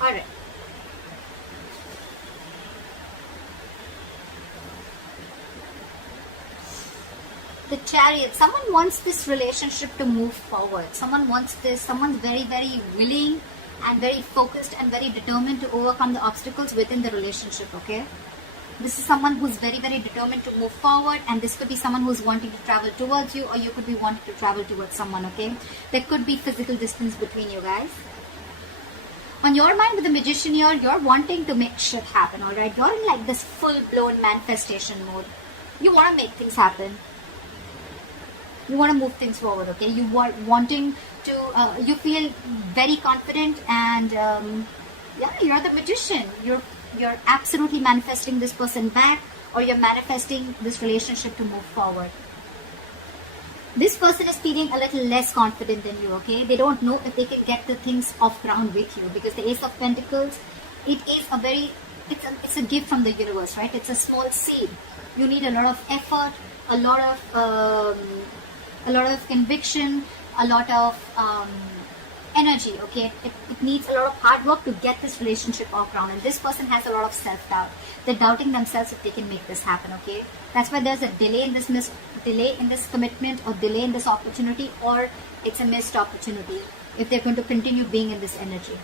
Alright. The Chariot. Someone wants this relationship to move forward. Someone wants this. Someone's very, very willing and very focused and very determined to overcome the obstacles within the relationship, okay? This is someone who's very, very determined to move forward, and this could be someone who's wanting to travel towards you, or you could be wanting to travel towards someone, okay? There could be physical distance between you guys. On your mind with the Magician here, you're wanting to make shit happen, alright? You're in like this full-blown manifestation mode. You want to make things happen. You want to move things forward, okay? You are wanting to, you feel very confident, and yeah, you're the Magician. You're absolutely manifesting this person back, or you're manifesting this relationship to move forward. This person is feeling a little less confident than you, okay? They don't know if they can get the things off ground with you, because the Ace of Pentacles, it is a very, it's a gift from the universe, right? It's a small seed. You need a lot of effort, a lot of conviction, a lot of energy, okay? It needs a lot of hard work to get this relationship off ground, and this person has a lot of self-doubt. They're doubting themselves if they can make this happen, okay? That's why there's a delay in this commitment, or delay in this opportunity, or it's a missed opportunity if they're going to continue being in this energy.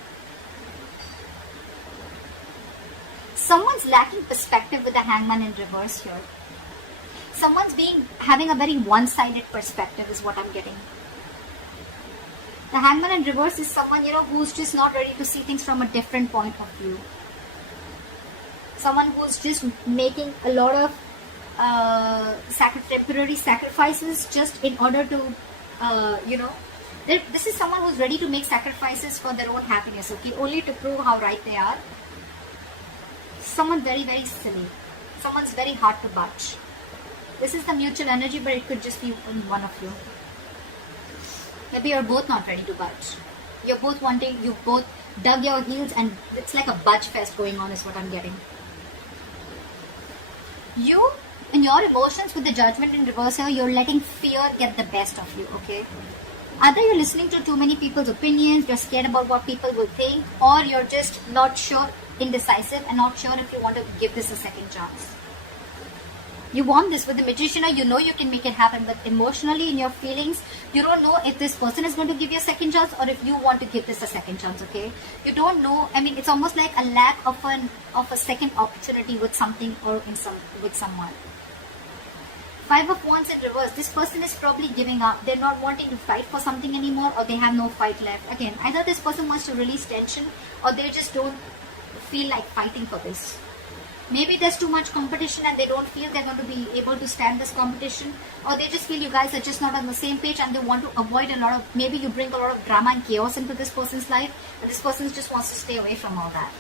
Someone's lacking perspective with the Hangman in reverse here. Someone's having a very one-sided perspective is what I'm getting. The Hangman in reverse is someone, who's just not ready to see things from a different point of view. Someone who's just making a lot of temporary sacrifices just in order to, this is someone who's ready to make sacrifices for their own happiness, okay? Only to prove how right they are. Someone very, very silly. Someone's very hard to budge. This is the mutual energy, but it could just be one of you. Maybe you're both not ready to budge. You've both dug your heels, and it's like a budge fest going on is what I'm getting. You, in your emotions with the Judgment in reverse here, you're letting fear get the best of you, okay? Either you're listening to too many people's opinions, you're scared about what people will think, or you're just not sure, indecisive, and not sure if you want to give this a second chance. You want this with the Magician, or you can make it happen, but emotionally, in your feelings, you don't know if this person is going to give you a second chance, or if you want to give this a second chance, okay? You don't know. I mean, it's almost like a lack of a second opportunity with something, or with someone. Five of Wands in reverse. This person is probably giving up. They're not wanting to fight for something anymore, or they have no fight left. Again, either this person wants to release tension, or they just don't feel like fighting for this. Maybe there's too much competition and they don't feel they're going to be able to stand this competition, or they just feel you guys are just not on the same page, and they want to avoid maybe you bring a lot of drama and chaos into this person's life, and this person just wants to stay away from all that.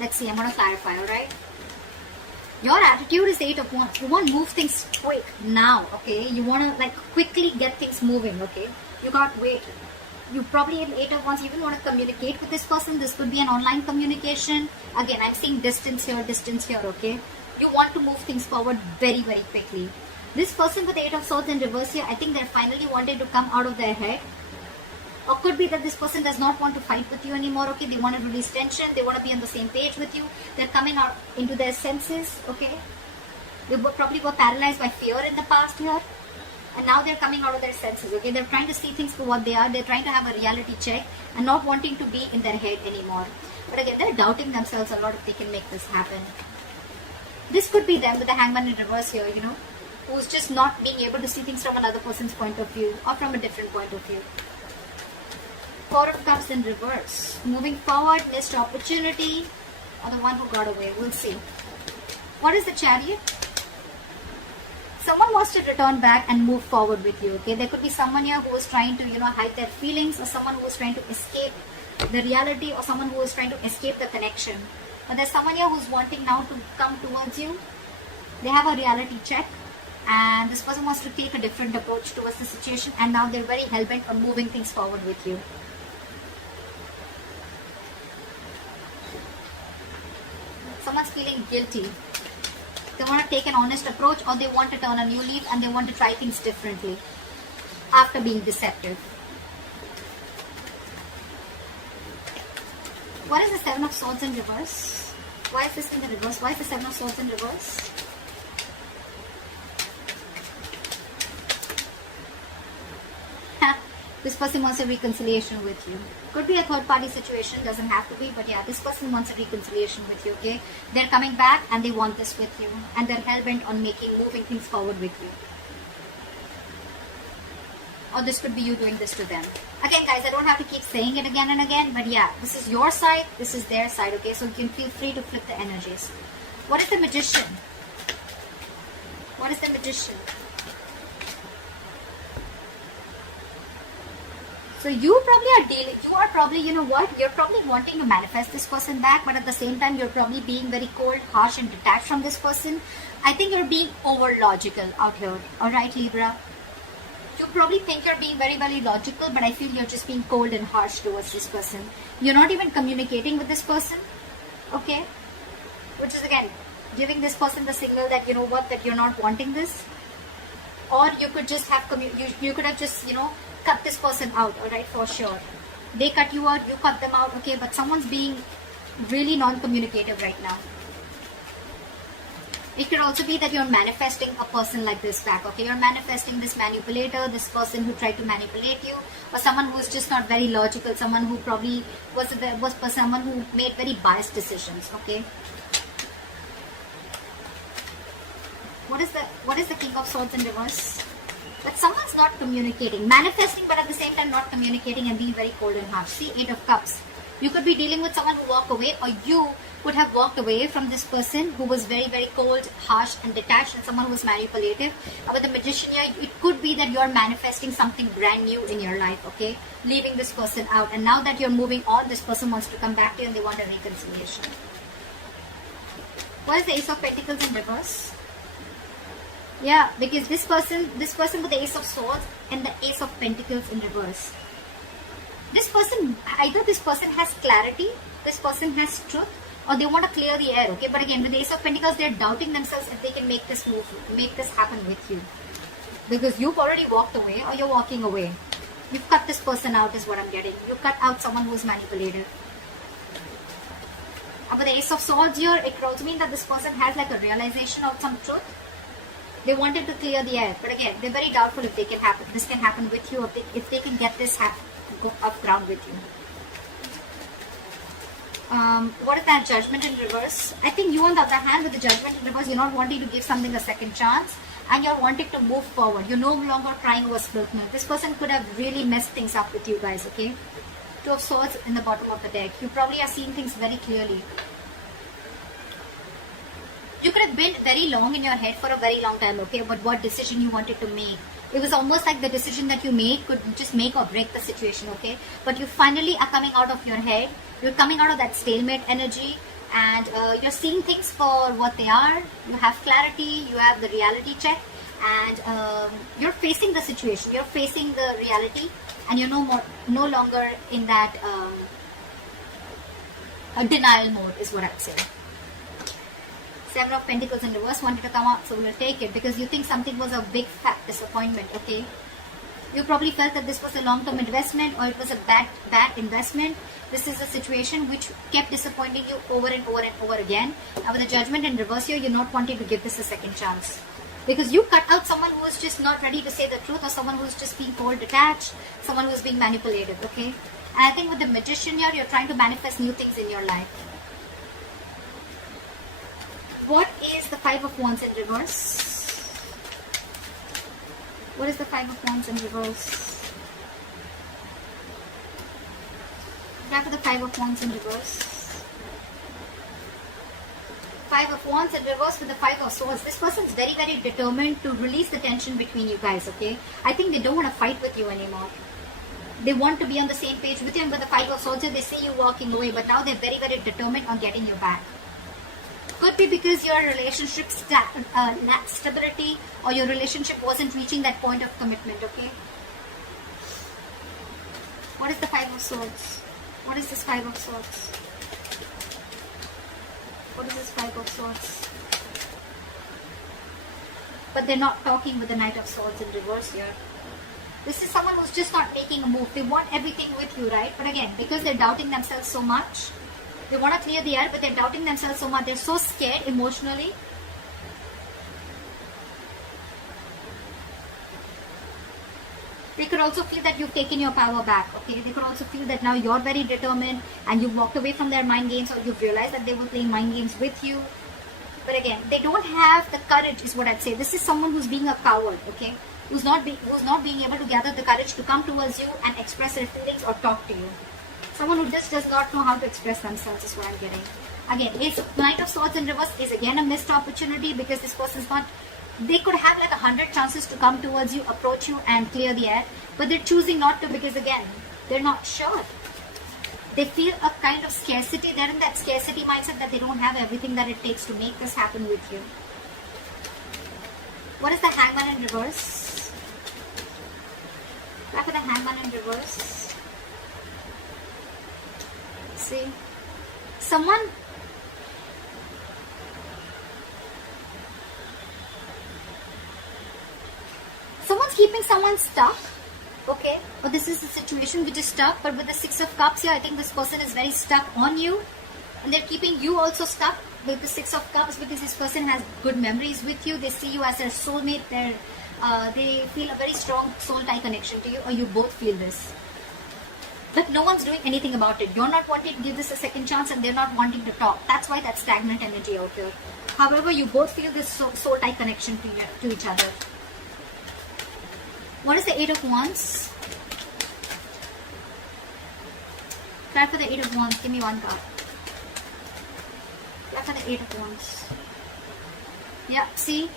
Let's see, I'm going to clarify, alright? Your attitude is 8 of Wands. You want to move things quick now, okay? You want to quickly get things moving, okay? You can't wait. You probably in 8 of Wands even want to communicate with this person. This could be an online communication. Again, I'm seeing distance here, okay? You want to move things forward very, very quickly. This person with 8 of Swords in reverse here, I think they're finally wanting to come out of their head. Or could be that this person does not want to fight with you anymore, okay? They want to release tension. They want to be on the same page with you. They're coming out into their senses, okay? They probably were paralyzed by fear in the past here. And now they're coming out of their senses, okay? They're trying to see things for what they are. They're trying to have a reality check and not wanting to be in their head anymore. But again, they're doubting themselves a lot if they can make this happen. This could be them with the Hangman in reverse here, who's just not being able to see things from another person's point of view, or from a different point of view. Four of Cups in reverse. Moving forward, missed opportunity, or the one who got away. We'll see. What is the Chariot? Someone wants to return back and move forward with you, okay? There could be someone here who is trying to, hide their feelings, or someone who is trying to escape the reality, or someone who is trying to escape the connection. But there's someone here who's wanting now to come towards you. They have a reality check, and this person wants to take a different approach towards the situation, and now they're very hell-bent on moving things forward with you. Someone's feeling guilty. They want to take an honest approach, or they want to turn a new leaf and they want to try things differently after being deceptive. What is the Seven of Swords in reverse? Why is this in the reverse? Why is the Seven of Swords in reverse? This person wants a reconciliation with you. Could be a third party situation, doesn't have to be, but yeah, this person wants a reconciliation with you, okay? They're coming back and they want this with you, and they're hell-bent on moving things forward with you. Or this could be you doing this to them. Again, guys, I don't have to keep saying it again and again, but yeah, this is your side, this is their side, okay? So you can feel free to flip the energies. What is the Magician? What is the Magician? So you are probably, you know what, you're probably wanting to manifest this person back, but at the same time, you're probably being very cold, harsh, and detached from this person. I think you're being over logical out here, alright, Libra? You probably think you're being very, very logical, but I feel you're just being cold and harsh towards this person. You're not even communicating with this person, okay? Which is, again, giving this person the signal that, you know what, that you're not wanting this. Or you could just have, you could have just, you know, cut this person out, alright, for sure. They cut you out, you cut them out, okay, but someone's being really non-communicative right now. It could also be that you're manifesting a person like this back, okay? You're manifesting this manipulator, this person who tried to manipulate you, or someone who's just not very logical, someone who probably was someone who made very biased decisions, okay? What is the King of Swords in reverse? But someone's not communicating, manifesting, but at the same time not communicating and being very cold and harsh. See, 8 of Cups. You could be dealing with someone who walked away, or you could have walked away from this person who was very, very cold, harsh, and detached, and someone who was manipulative. With the Magician here, it could be that you're manifesting something brand new in your life, okay? Leaving this person out. And now that you're moving on, this person wants to come back to you and they want a reconciliation. What is the Ace of Pentacles in reverse? Yeah, because this person with the Ace of Swords and the Ace of Pentacles in reverse. This person, either this person has clarity, this person has truth, or they want to clear the air, okay? But again, with the Ace of Pentacles, they're doubting themselves if they can make this move, make this happen with you. Because you've already walked away, or you're walking away. You've cut this person out is what I'm getting. You cut out someone who's manipulative. But the Ace of Swords here, it could also mean that this person has like a realization of some truth. They wanted to clear the air, but again, they're very doubtful if this can happen with you, if they can get this up ground with you. What is that? Judgment in reverse. I think you, on the other hand, with the Judgment in reverse, you're not wanting to give something a second chance, and you're wanting to move forward. You're no longer crying over spilt milk. This person could have really messed things up with you guys, okay? 2 of Swords in the bottom of the deck. You probably are seeing things very clearly. You could have been very long in your head for a very long time, okay, about what decision you wanted to make. It was almost like the decision that you made could just make or break the situation, okay? But you finally are coming out of your head. You're coming out of that stalemate energy, and you're seeing things for what they are. You have clarity, you have the reality check, and you're facing the situation. You're facing the reality, and you're no longer in that denial mode is what I'd say. 7 of Pentacles in reverse wanted to come out, so we'll take it because you think something was a big fat disappointment, okay? You probably felt that this was a long-term investment or it was a bad investment. This is a situation which kept disappointing you over and over and over again. Now with the Judgment in reverse here, you're not wanting to give this a second chance. Because you cut out someone who is just not ready to say the truth, or someone who's just being cold, detached, someone who's being manipulative, okay? And I think with the Magician here, you're trying to manifest new things in your life. What is the 5 of Wands in reverse? What is the 5 of Wands in reverse? Grab the 5 of Wands in reverse. 5 of Wands in reverse with the 5 of Swords. This person's very, very determined to release the tension between you guys, okay? I think they don't want to fight with you anymore. They want to be on the same page with you, and with the 5 of Swords, they see you walking away, but now they're very, very determined on getting you back. Could be because your relationship lacked stability, or your relationship wasn't reaching that point of commitment, okay? What is the 5 of Swords? What is this 5 of Swords? What is this 5 of Swords? But they're not talking with the Knight of Swords in reverse here. This is someone who's just not making a move. They want everything with you, right? But again, because they're doubting themselves so much, They want to clear the air, but they're doubting themselves so much. They're so scared emotionally. They could also feel that you've taken your power back, okay? They could also feel that now you're very determined and you've walked away from their mind games, or you've realized that they were playing mind games with you. But again, they don't have the courage, is what I'd say. This is someone who's being a coward, okay? Who's not being able to gather the courage to come towards you and express their feelings or talk to you. Someone who just does not know how to express themselves is what I'm getting. Again, Knight of Swords in reverse is again a missed opportunity, because this person's not... They could have like 100 chances to come towards you, approach you and clear the air, but they're choosing not to, because again, they're not sure. They feel a kind of scarcity. They're in that scarcity mindset that they don't have everything that it takes to make this happen with you. What is the Hangman in reverse? Back with the Hangman in reverse. See? Someone's keeping someone stuck, okay? Or this is the situation which is stuck, but with the Six of Cups here, I think this person is very stuck on you, and they're keeping you also stuck with the Six of Cups, because this person has good memories with you. They see you as their soulmate. They feel a very strong soul tie connection to you, or you both feel this. But no one's doing anything about it. You're not wanting to give this a second chance, and they're not wanting to talk. That's why that stagnant energy out here. However, you both feel this soul tie connection to each other. What is the Eight of Wands? Try for the Eight of Wands. Give me one card. Try for the Eight of Wands. Yeah, see?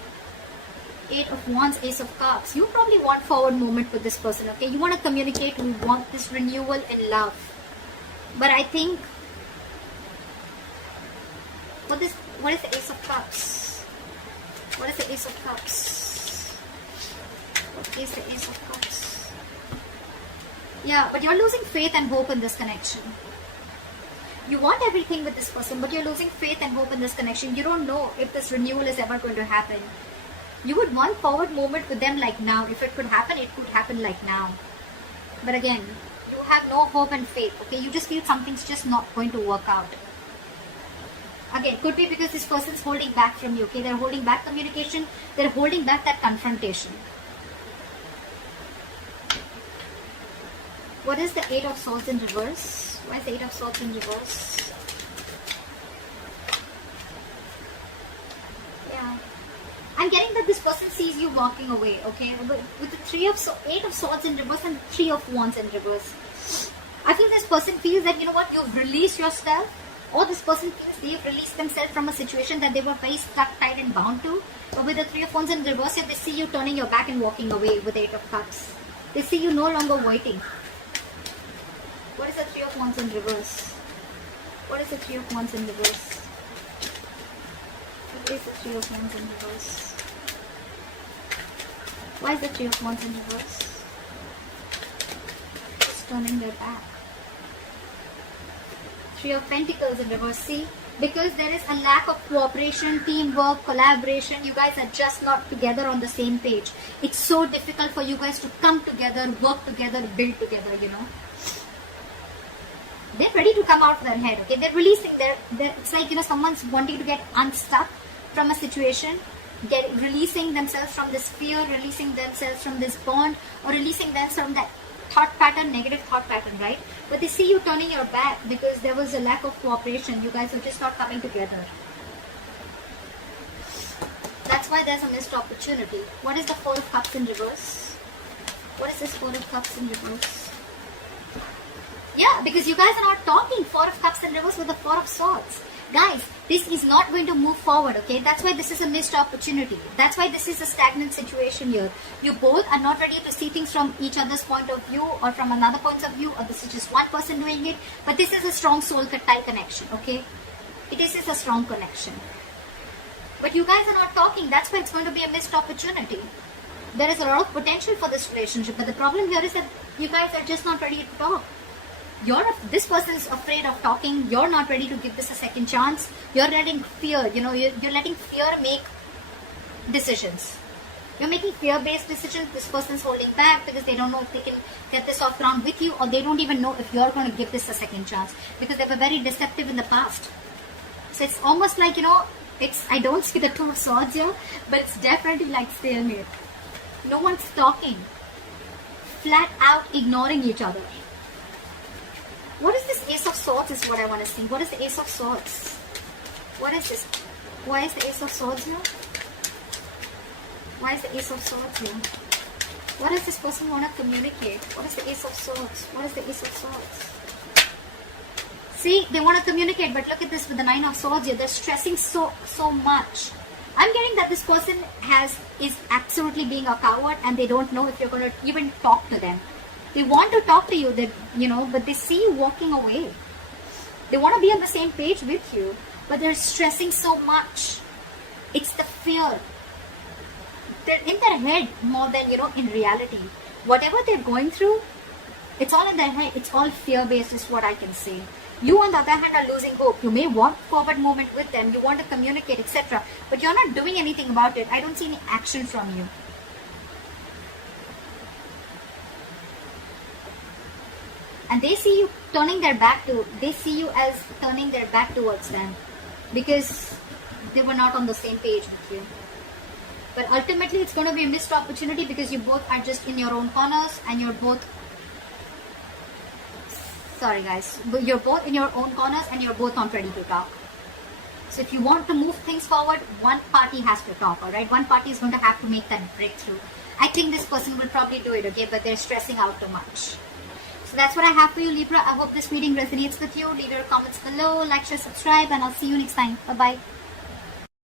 Eight of Wands, Ace of Cups. You probably want forward movement with this person, okay? You want to communicate. You want this renewal in love. But I think... What is the Ace of Cups? What is the Ace of Cups? What is the Ace of Cups? Yeah, but you're losing faith and hope in this connection. You want everything with this person, but you're losing faith and hope in this connection. You don't know if this renewal is ever going to happen. You would want forward movement with them like now. If it could happen like now. But again, you have no hope and faith, okay? You just feel something's just not going to work out. Again, could be because this person's holding back from you, okay? They're holding back communication. They're holding back that confrontation. What is the Eight of Swords in reverse? Why is the Eight of Swords in reverse? Yeah. I'm getting that this person sees you walking away, okay? With the Eight of Swords in reverse and Three of Wands in reverse. I feel this person feels that, you know what, you've released yourself. Or this person feels they've released themselves from a situation that they were very stuck, tied and bound to. But with the Three of Wands in reverse, they see you turning your back and walking away with the Eight of Cups. They see you no longer waiting. What is the Three of Wands in reverse? What is the Three of Wands in reverse? What is the Three of Wands in reverse? Why is the Three of Wands in reverse? Just turning their back. Three of Pentacles in reverse. See? Because there is a lack of cooperation, teamwork, collaboration. You guys are just not together on the same page. It's so difficult for you guys to come together, work together, build together, you know. They're ready to come out of their head, okay? They're releasing it's like, you know, someone's wanting to get unstuck from a situation, releasing themselves from this fear, releasing themselves from this bond, or releasing themselves from that thought pattern, negative thought pattern, right? But they see you turning your back because there was a lack of cooperation. You guys are just not coming together. That's why there's a missed opportunity. What is the Four of Cups in reverse? What is this Four of Cups in reverse? Yeah, because you guys are not talking. Four of Cups in reverse with the Four of Swords. Guys, this is not going to move forward, okay? That's why this is a missed opportunity. That's why this is a stagnant situation here. You both are not ready to see things from each other's point of view or from another point of view, or this is just one person doing it. But this is a strong soul tie connection, okay? This is a strong connection. But you guys are not talking. That's why it's going to be a missed opportunity. There is a lot of potential for this relationship. But the problem here is that you guys are just not ready to talk. This person is afraid of talking. You're not ready to give this a second chance. You're letting fear, you know, you're letting fear make decisions. You're making fear-based decisions. This person's holding back because they don't know if they can get this off ground with you, or they don't even know if you're going to give this a second chance because they were very deceptive in the past. So it's almost like, I don't see the Two of Swords here, but it's definitely like stalemate. No one's talking. Flat out ignoring each other. What is this Ace of Swords is what I want to see. What is the Ace of Swords? What is this? Why is the Ace of Swords here? Why is the Ace of Swords here? What does this person want to communicate? What is the Ace of Swords? What is the Ace of Swords? See, they want to communicate, but look at this with the Nine of Swords here. They're stressing so much. I'm getting that this person is absolutely being a coward, and they don't know if you're going to even talk to them. They want to talk to you, but they see you walking away. They want to be on the same page with you, but they're stressing so much. It's the fear. They're in their head more than, in reality. Whatever they're going through, it's all in their head. It's all fear-based is what I can say. You, on the other hand, are losing hope. You may want forward movement with them. You want to communicate, etc. But you're not doing anything about it. I don't see any action from you. And they see you turning their back they see you as turning their back towards them because they were not on the same page with you. But ultimately, it's going to be a missed opportunity because you both are just in your own corners, and you're both, sorry guys, but you're both in your own corners and you're both not ready to talk. So if you want to move things forward, one party has to talk, alright? One party is going to have to make that breakthrough. I think this person will probably do it, okay? But they're stressing out too much. So that's what I have for you, Libra. I hope this reading resonates with you. Leave your comments below, like, share, subscribe, and I'll see you next time. Bye-bye.